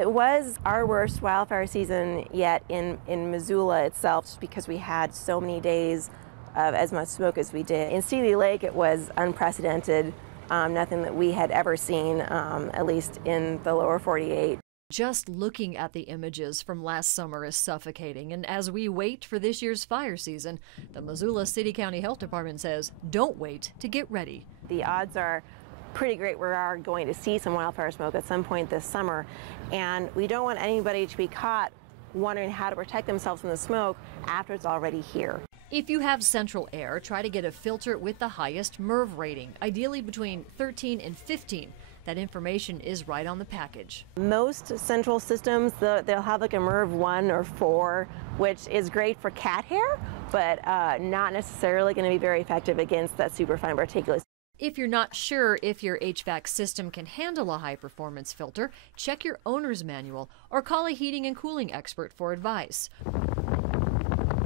It was our worst wildfire season yet in Missoula itself, just because we had so many days of as much smoke as we did. In Seeley Lake, it was unprecedented, nothing that we had ever seen, at least in the lower 48. Just looking at the images from last summer is suffocating, and as we wait for this year's fire season, the Missoula City County Health Department says don't wait to get ready. The odds are pretty great we are going to see some wildfire smoke at some point this summer, and we don't want anybody to be caught wondering how to protect themselves from the smoke after it's already here. If you have central air, try to get a filter with the highest MERV rating, ideally between 13 and 15. That information is right on the package. Most central systems, they'll have like a MERV 1 or 4, which is great for cat hair, but not necessarily going to be very effective against that superfine particulates. If you're not sure if your HVAC system can handle a high-performance filter, check your owner's manual or call a heating and cooling expert for advice.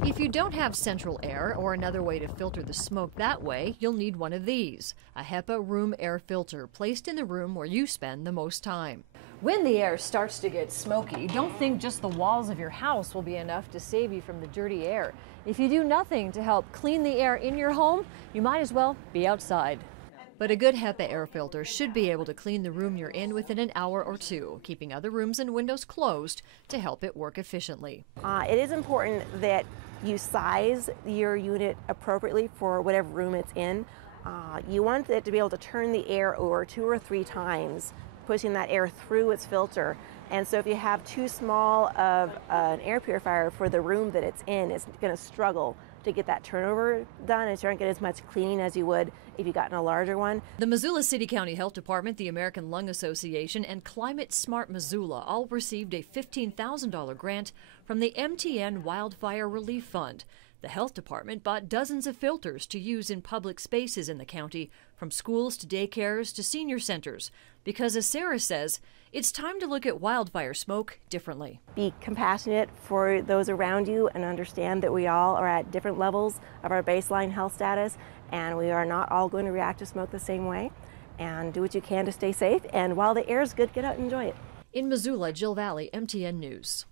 If you don't have central air or another way to filter the smoke that way, you'll need one of these, a HEPA room air filter placed in the room where you spend the most time. When the air starts to get smoky, don't think just the walls of your house will be enough to save you from the dirty air. If you do nothing to help clean the air in your home, you might as well be outside. But a good HEPA air filter should be able to clean the room you're in within an hour or two, keeping other rooms and windows closed to help it work efficiently. It is important that you size your unit appropriately for whatever room it's in. You want it to be able to turn the air over 2 or 3 times, pushing that air through its filter. And so if you have too small of an air purifier for the room that it's in, it's going to struggle to get that turnover done, and you don't get as much cleaning as you would if you got in a larger one. The Missoula City County Health Department, the American Lung Association, and Climate Smart Missoula all received a $15,000 grant from the MTN Wildfire Relief Fund. The health department bought dozens of filters to use in public spaces in the county, from schools to daycares to senior centers, because as Sarah says, it's time to look at wildfire smoke differently. Be compassionate for those around you and understand that we all are at different levels of our baseline health status, and we are not all going to react to smoke the same way. And do what you can to stay safe, and while the air is good, get out and enjoy it. In Missoula, Jill Valley, MTN News.